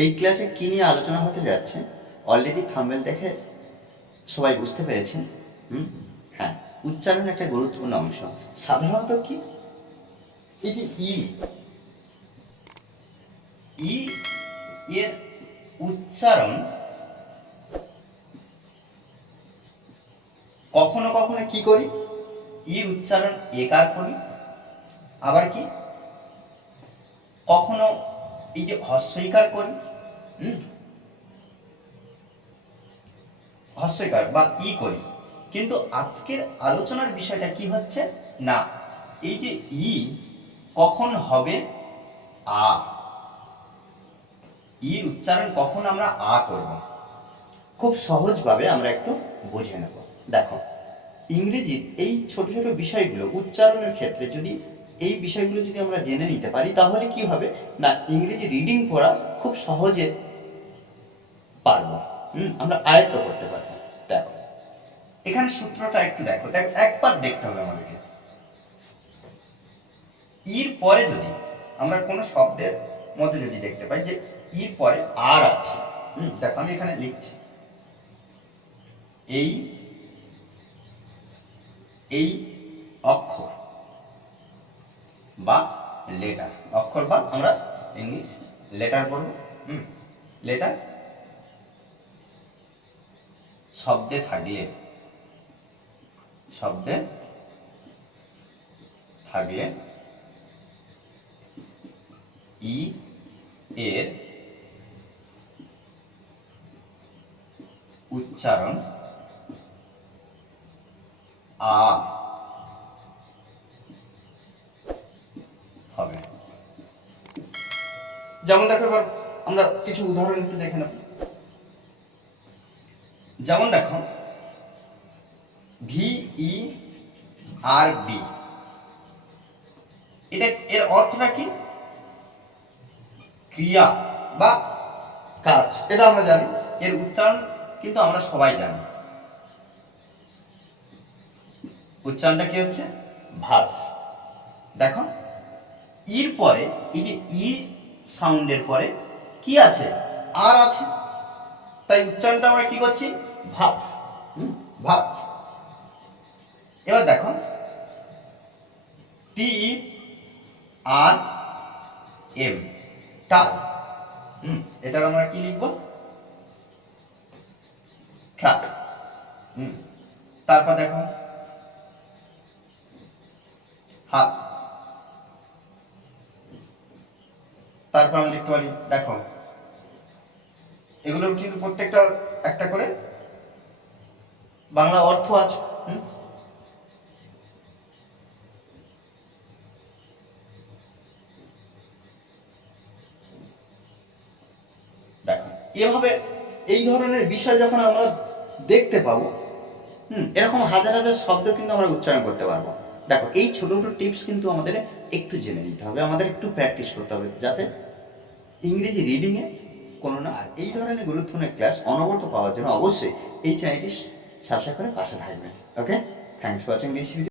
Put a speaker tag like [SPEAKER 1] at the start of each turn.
[SPEAKER 1] এই ক্লাসে কী নিয়ে আলোচনা হতে যাচ্ছে? অলরেডি থাম্বেল দেখে সবাই বুঝতে পেরেছেন? হুম? হ্যাঁ উচ্চারণ একটা গুরুত্বপূর্ণ অংশ। সাধারণত কি? এই যে ই ই এর উচ্চারণ কখনো কখনো কি করি? ই উচ্চারণ একার করি। আবার কি? কখনো এই যে হস্যইকার করি, হুম? হস্যইকার বা ই করি? কিন্তু আজকের আলোচনার বিষয়টা কি হচ্ছে? না, এই যে ই কখন হবে? আ। ইর উচ্চারণ কখন আমরা আ করব? খুব সহজভাবে আমরা একটু বুঝে নেব। দেখো, ইংরেজির এই ছোট ছোট বিষয়গুলো উচ্চারণের ক্ষেত্রে যদি এই বিষয়গুলো যদি আমরা জেনে নিতে পারি, তাহলে কি হবে? না, ইংরেজি রিডিং পড়া খুব সহজে পারব। হুম, আমরা আয়ত্ত করতে পারব। দেখো, এখানে সূত্রটা একটু দেখো। দেখো, একবার দেখতে হবে আমাদেরকে। ইর পরে যদি আমরা কোনো শব্দের মধ্যে যদি দেখতে পাই যে ইর পরে আর আছে, হুম, দেখো আমি এখানে লিখছি। এই এই বা লেটার অক্ষর বা আমরা ইংলিশ লেটার বলব, হুম? লেটার শব্দে থাকলে শব্দে থাকলে ই এর উচ্চারণ আ হবে যেমন দেখো এবার আমরা কিছু উদাহরণ একটু দেখে নেব। যেমন দেখো ভি ই, আর, বি। এটা এর অর্থটা কি? ক্রিয়া বা কাজ। এটা আমরা জানি, এর উচ্চারণ কিন্তু আমরা সবাই জানি। উচ্চারণটা কি হচ্ছে? ভাব। দেখো, ইর পরে এই যে ই সাউন্ডের পরে কি আছে? আর আছে। তাই উচ্চারণটা আমরা কি করছি? ভাব। ভাব। এবার দেখো। T, R, M. টাল হুম? এটার আমরা কি লিখব? ট্রাক হুম? তারপর দেখো। হাত তারপর আমরা লিখতে পারি, দেখো এগুলোর কিন্তু প্রত্যেকটা একটা করে বাংলা অর্থ আছে? দেখো, এভাবে এই ধরনের বিষয় যখন আমরা দেখতে পাবো, হুম, এরকম হাজার হাজার শব্দ কিন্তু আমরা উচ্চারণ করতে পারব দেখো, এই ছোটো ছোটো টিপস কিন্তু আমাদের একটু জেনে নিতে হবে, আমাদের একটু প্র্যাকটিস করতে হবে, যাতে ইংরেজি রিডিংয়ে কোনো না, আর এই ধরনের গুরুত্বপূর্ণ ক্লাস অনবরত পাওয়ার জন্য অবশ্যই এই চ্যানেলটি সাবস্ক্রাইব করে পাশে থাকবেন okay thanks for watching this video